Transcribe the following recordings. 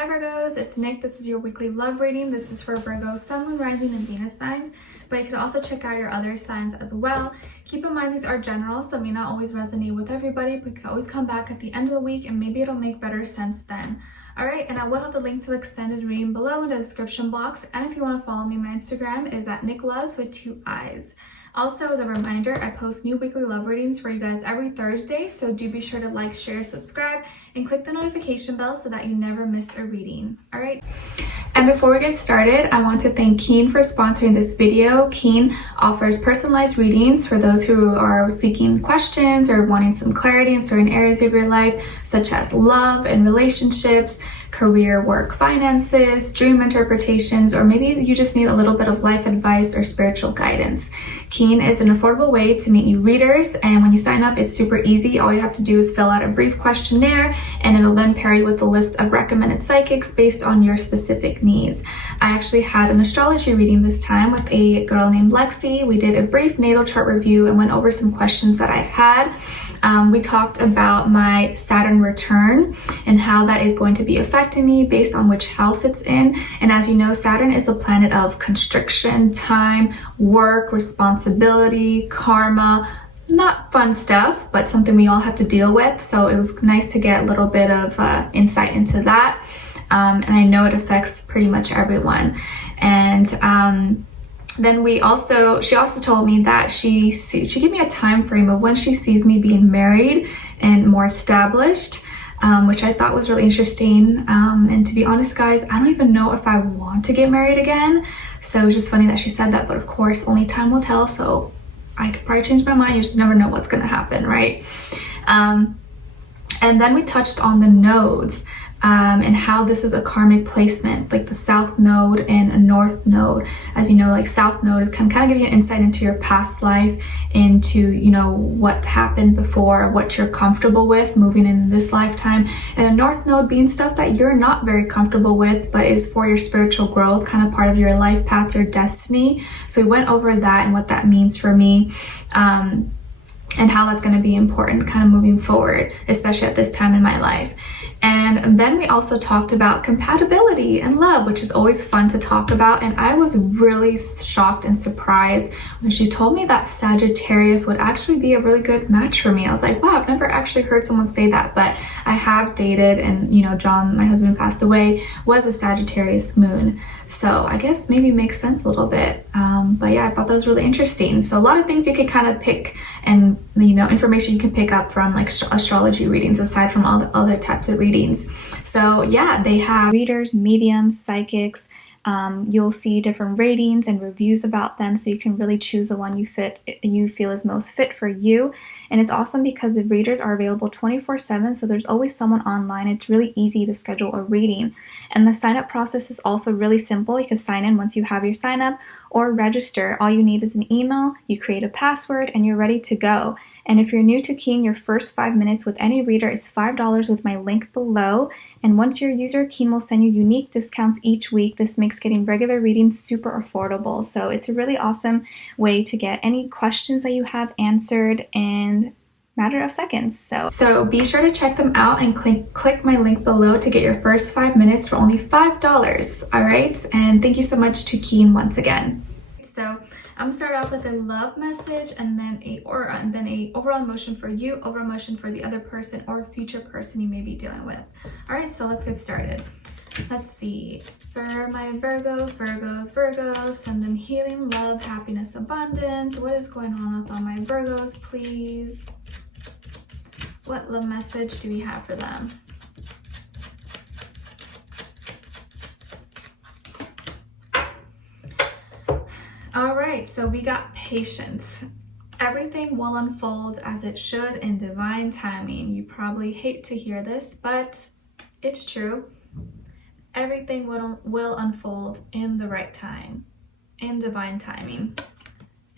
Hi Virgos, it's Nick. This is your weekly love reading. This is for Virgo, Sun, Moon, Rising, and Venus signs, but you can also check out your other signs as well. Keep in mind these are general, so may not always resonate with everybody, but you can always come back at the end of the week and maybe it'll make better sense then. Alright, and I will have the link to the extended reading below in the description box, and if you want to follow me, my Instagram is at Nicloves with 2 eyes. Also, as a reminder, I post new weekly love readings for you guys every Thursday, so do be sure to like, share, subscribe, and click the notification bell so that you never miss a reading. All right. And before we get started, I want to thank Keen for sponsoring this video. Keen offers personalized readings for those who are seeking questions or wanting some clarity in certain areas of your life, such as love and relationships, career, work, finances, dream interpretations, or maybe you just need a little bit of life advice or spiritual guidance. Keen is an affordable way to meet new readers, and when you sign up, it's super easy. All you have to do is fill out a brief questionnaire, and it'll then pair you with a list of recommended psychics based on your specific needs. I actually had an astrology reading this time with a girl named Lexi. We did a brief natal chart review and went over some questions that I had. We talked about my Saturn return and how that is going to be affecting me based on which house it's in. And as you know, Saturn is a planet of constriction, time, work, responsibility, karma. Not fun stuff, but something we all have to deal with. So it was nice to get a little bit of insight into that. And I know it affects pretty much everyone. And then she also told me that she gave me a time frame of when she sees me being married and more established, which I thought was really interesting. And to be honest, guys, I don't even know if I want to get married again. So it's just funny that she said that, but of course, only time will tell. So I could probably change my mind. You just never know what's going to happen, right? And then we touched on the nodes. And how this is a karmic placement, like the South Node and a North Node. As you know, like South Node can kind of give you an insight into your past life, into, you know, what happened before, what you're comfortable with moving in this lifetime. And a North Node being stuff that you're not very comfortable with, but is for your spiritual growth, kind of part of your life path, your destiny. So we went over that and what that means for me. And how that's going to be important kind of moving forward, especially at this time in my life. And then we also talked about compatibility and love, which is always fun to talk about. And I was really shocked and surprised when she told me that Sagittarius would actually be a really good match for me. I was like, wow, I've never actually heard someone say that, but I have dated, and you know, John, my husband, passed away, was a Sagittarius moon. So I guess maybe makes sense a little bit. But yeah, I thought that was really interesting. So a lot of things you could kind of pick, and you know, information you can pick up from like astrology readings aside from all the other types of readings. So yeah, they have readers, mediums, psychics. You'll see different ratings and reviews about them, so you can really choose the one you feel is most fit for you. And it's awesome because the readers are available 24/7, so there's always someone online. It's really easy to schedule a reading, and the sign up process is also really simple. You can sign in once you have your sign up or register. All you need is an email, you create a password, and you're ready to go. And if you're new to Keen, your first 5 minutes with any reader is $5 with my link below. And once you're a user, Keen will send you unique discounts each week. This makes getting regular readings super affordable. So it's a really awesome way to get any questions that you have answered in a matter of seconds. So be sure to check them out and click my link below to get your first 5 minutes for only $5. All right. And thank you so much to Keen once again. So I'm gonna start off with a love message, and then a overall emotion for you, overall emotion for the other person or future person you may be dealing with. All right, so let's get started. Let's see. For my Virgos, send them healing, love, happiness, abundance. What is going on with all my Virgos, please? What love message do we have for them? All right, so we got patience. Everything will unfold as it should in divine timing. You probably hate to hear this, but it's true. Everything will unfold in the right time, in divine timing.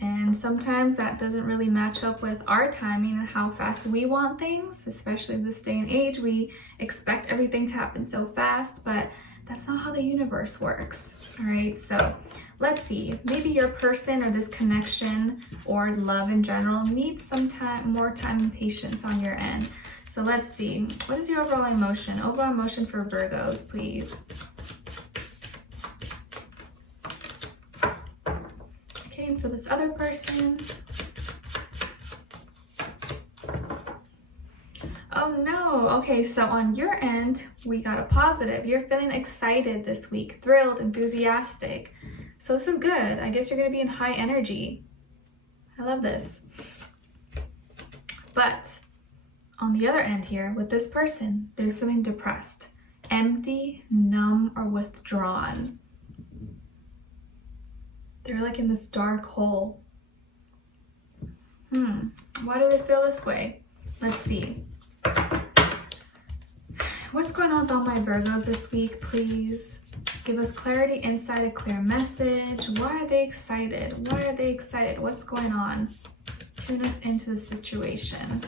And sometimes that doesn't really match up with our timing and how fast we want things, especially this day and age. We expect everything to happen so fast, but that's not how the universe works. All right, so let's see. Maybe your person or this connection or love in general needs some time, more time and patience on your end. So let's see. What is your overall emotion? Overall emotion for Virgos, please. Okay, and for this other person. Oh no. Okay, so on your end, we got a positive. You're feeling excited this week, thrilled, enthusiastic. So this is good. I guess you're going to be in high energy. I love this. But on the other end here, with this person, they're feeling depressed, empty, numb, or withdrawn. They're like in this dark hole. Why do they feel this way? Let's see. What's going on with all my Virgos this week, please? Give us clarity, insight, a clear message. Why are they excited? Why are they excited? What's going on? Tune us into the situation.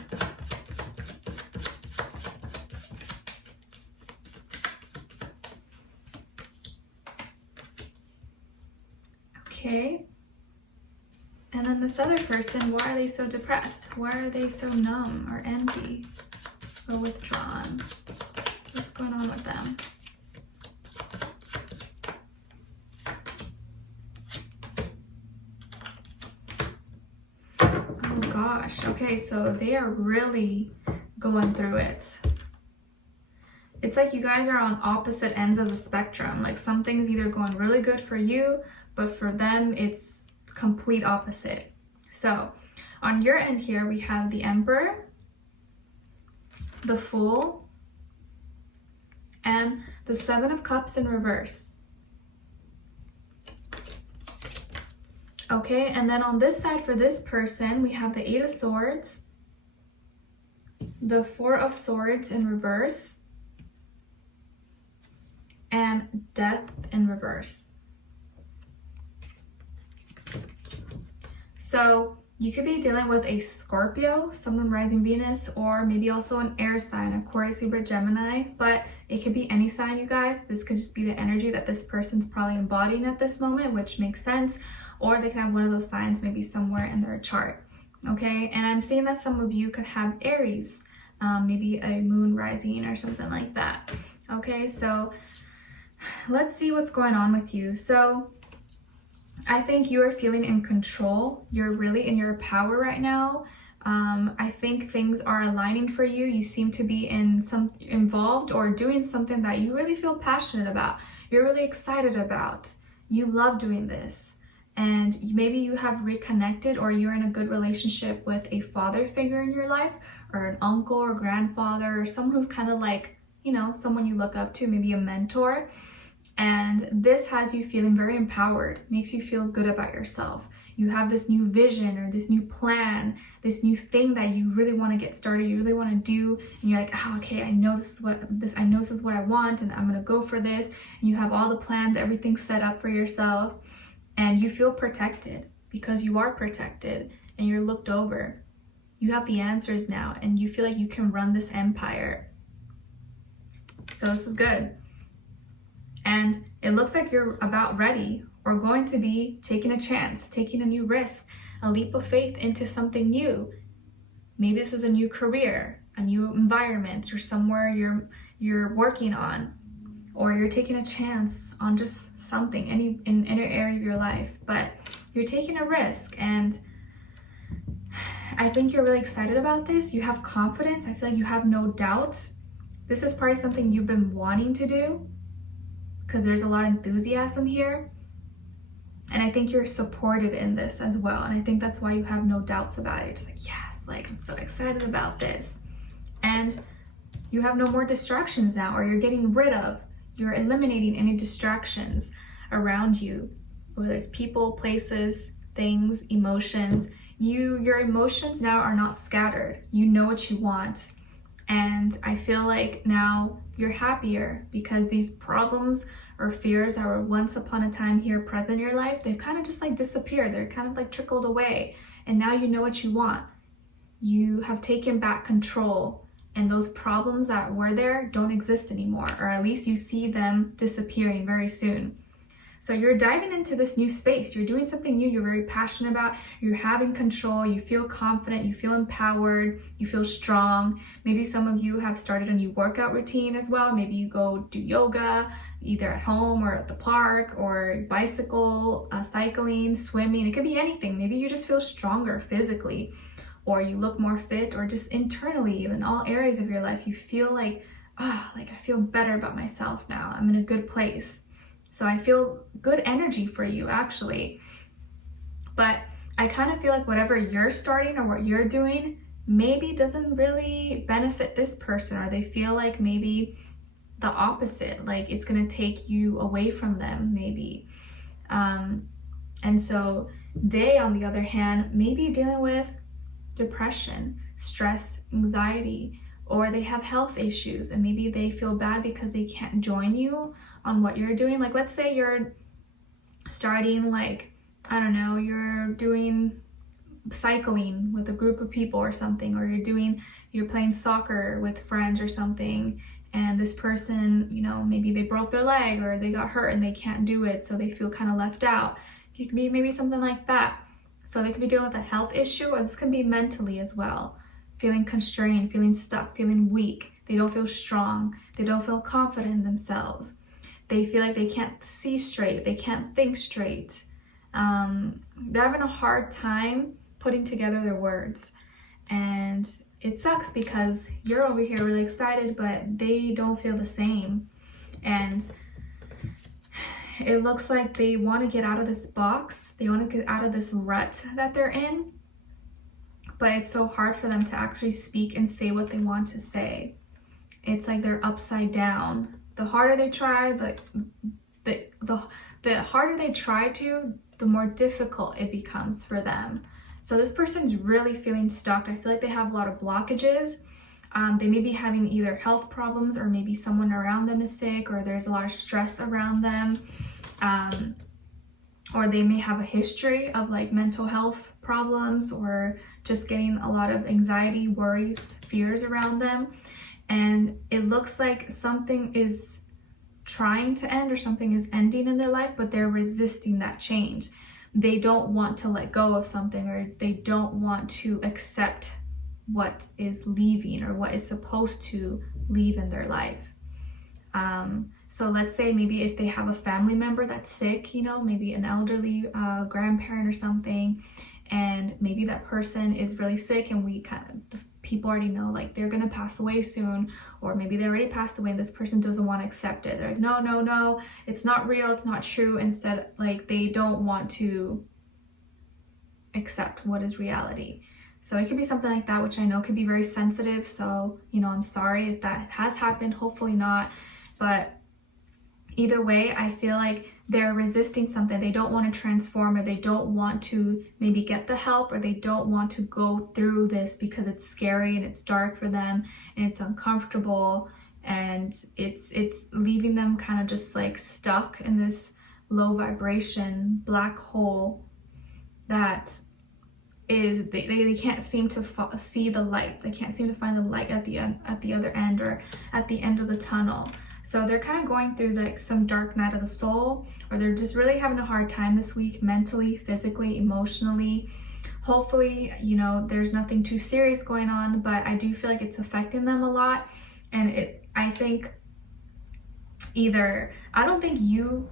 Okay. And then this other person, why are they so depressed? Why are they so numb or empty or withdrawn? What's going on with them? Oh gosh. Okay, so they are really going through it. It's like you guys are on opposite ends of the spectrum. Like something's either going really good for you, but for them, it's complete opposite. So on your end here, we have the Emperor, the Fool, and the Seven of Cups in reverse. Okay, and then on this side for this person, we have the Eight of Swords, the Four of Swords in reverse, and Death in reverse. So you could be dealing with a Scorpio, someone rising Venus, or maybe also an air sign, Aquarius, Libra, Gemini, but it could be any sign, you guys. This could just be the energy that this person's probably embodying at this moment, which makes sense. Or they can have one of those signs maybe somewhere in their chart. Okay, and I'm seeing that some of you could have Aries, maybe a moon rising or something like that. Okay, so let's see what's going on with you. So I think you are feeling in control. You're really in your power right now. I think things are aligning for you. You seem to be involved or doing something that you really feel passionate about. You're really excited about. You love doing this. And maybe you have reconnected, or you're in a good relationship with a father figure in your life, or an uncle or grandfather, or someone who's kind of like, you know, someone you look up to, maybe a mentor. And this has you feeling very empowered, makes you feel good about yourself. You have this new vision or this new plan, this new thing that you really want to get started, you really want to do, and you're like, oh, okay, I know this is what I want, and I'm gonna go for this. And you have all the plans, everything set up for yourself, and you feel protected because you are protected and you're looked over. You have the answers now, and you feel like you can run this empire. So this is good. And it looks like you're about ready or going to be taking a chance, taking a new risk, a leap of faith into something new. Maybe this is a new career, a new environment, or somewhere you're working on, or you're taking a chance on just something, in any area of your life. But you're taking a risk, and I think you're really excited about this. You have confidence. I feel like you have no doubt. This is probably something you've been wanting to do, because there's a lot of enthusiasm here. And I think you're supported in this as well. And I think that's why you have no doubts about it. Just like, yes, like I'm so excited about this. And you have no more distractions now, or you're getting rid of, you're eliminating any distractions around you, whether it's people, places, things, emotions. Your emotions now are not scattered. You know what you want. And I feel like now you're happier because these problems or fears that were once upon a time here present in your life, they've kind of just like disappeared. They're kind of like trickled away. And now you know what you want. You have taken back control, and those problems that were there don't exist anymore, or at least you see them disappearing very soon. So you're diving into this new space. You're doing something new. You're very passionate about. You're having control. You feel confident. You feel empowered. You feel strong. Maybe some of you have started a new workout routine as well. Maybe you go do yoga, either at home or at the park, or bicycle, cycling, swimming. It could be anything. Maybe you just feel stronger physically, or you look more fit, or just internally in all areas of your life. You feel like, like I feel better about myself now. I'm in a good place. So I feel good energy for you, actually. But I kind of feel like whatever you're starting or what you're doing maybe doesn't really benefit this person, or they feel like maybe the opposite, like it's going to take you away from them, maybe. And so they, on the other hand, may be dealing with depression, stress, anxiety, or they have health issues, and maybe they feel bad because they can't join you on what you're doing. Like, let's say you're starting, like, I don't know, you're doing cycling with a group of people or something, or you're playing soccer with friends or something, and this person, you know, maybe they broke their leg or they got hurt and they can't do it, so they feel kind of left out. It could be maybe something like that. So they could be dealing with a health issue, or this can be mentally as well. Feeling constrained, feeling stuck, feeling weak. They don't feel strong. They don't feel confident in themselves. They feel like they can't see straight. They can't think straight. They're having a hard time putting together their words. And it sucks because you're over here really excited, but they don't feel the same. And it looks like they want to get out of this box. They want to get out of this rut that they're in. But it's so hard for them to actually speak and say what they want to say. It's like they're upside down. The harder they try, the harder they try to, the more difficult it becomes for them. So this person's really feeling stuck. I feel like they have a lot of blockages. They may be having either health problems, or maybe someone around them is sick, or there's a lot of stress around them. Or they may have a history of like mental health problems, or just getting a lot of anxiety, worries, fears around them. And it looks like something is trying to end, or something is ending in their life, but they're resisting that change. They don't want to let go of something, or they don't want to accept what is leaving, or what is supposed to leave in their life. So let's say maybe if they have a family member that's sick, you know, maybe an elderly grandparent or something, and maybe that person is really sick, and people already know like they're gonna pass away soon, or maybe they already passed away and this person doesn't want to accept it. They're like, no, it's not real, it's not true. Instead, like, they don't want to accept what is reality. So it could be something like that, which I know can be very sensitive. So, you know, I'm sorry if that has happened, hopefully not. But either way, I feel like they're resisting something. They don't want to transform, or they don't want to maybe get the help, or they don't want to go through this because it's scary and it's dark for them and it's uncomfortable, and it's leaving them kind of just like stuck in this low vibration black hole that is they can't seem to see the light. They can't seem to find the light at the other end, or at the end of the tunnel. So they're kind of going through like some dark night of the soul, or they're just really having a hard time this week, mentally, physically, emotionally. Hopefully, you know, there's nothing too serious going on, but I do feel like it's affecting them a lot. And I think I don't think you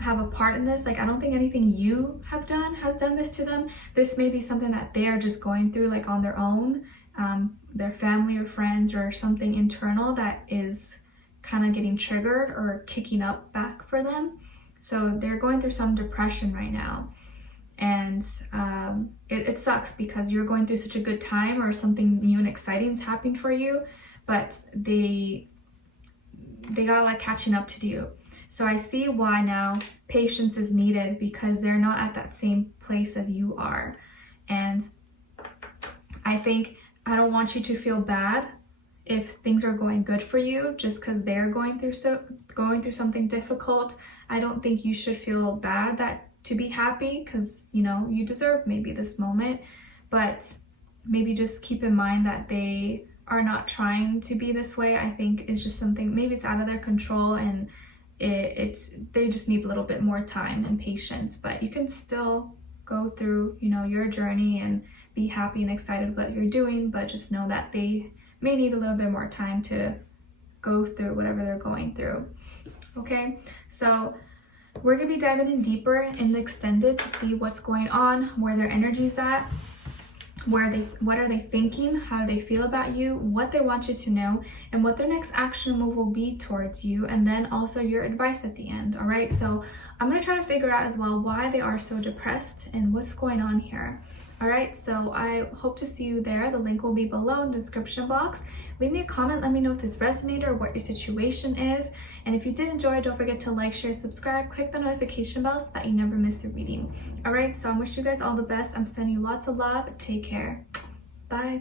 have a part in this. Like, I don't think anything you have done has done this to them. This may be something that they are just going through like on their own, their family or friends, or something internal that is kind of getting triggered or kicking up back for them. So they're going through some depression right now. And it sucks because you're going through such a good time, or something new and exciting is happening for you, but they got a lot catching up to do. So I see why now patience is needed, because they're not at that same place as you are. And I think I don't want you to feel bad if things are going good for you just because they're going through something difficult. I don't think you should feel bad to be happy, because, you know, you deserve maybe this moment, but maybe just keep in mind that they are not trying to be this way. I think it's just something, maybe it's out of their control, and they just need a little bit more time and patience, but you can still go through, you know, your journey and be happy and excited with what you're doing, but just know that they may need a little bit more time to go through whatever they're going through. Okay, so we're gonna be diving in deeper in the extended to see what's going on, where their energy's at, what are they thinking, how do they feel about you, what they want you to know, and what their next action move will be towards you, and then also your advice at the end. All right, so I'm going to try to figure out as well why they are so depressed and what's going on here. All right, so I hope to see you there. The link will be below in the description box. Leave me a comment, let me know if this resonated or what your situation is. And if you did enjoy, don't forget to like, share, subscribe, click the notification bell so that you never miss a reading. All right, so I wish you guys all the best. I'm sending you lots of love. Take care. Bye.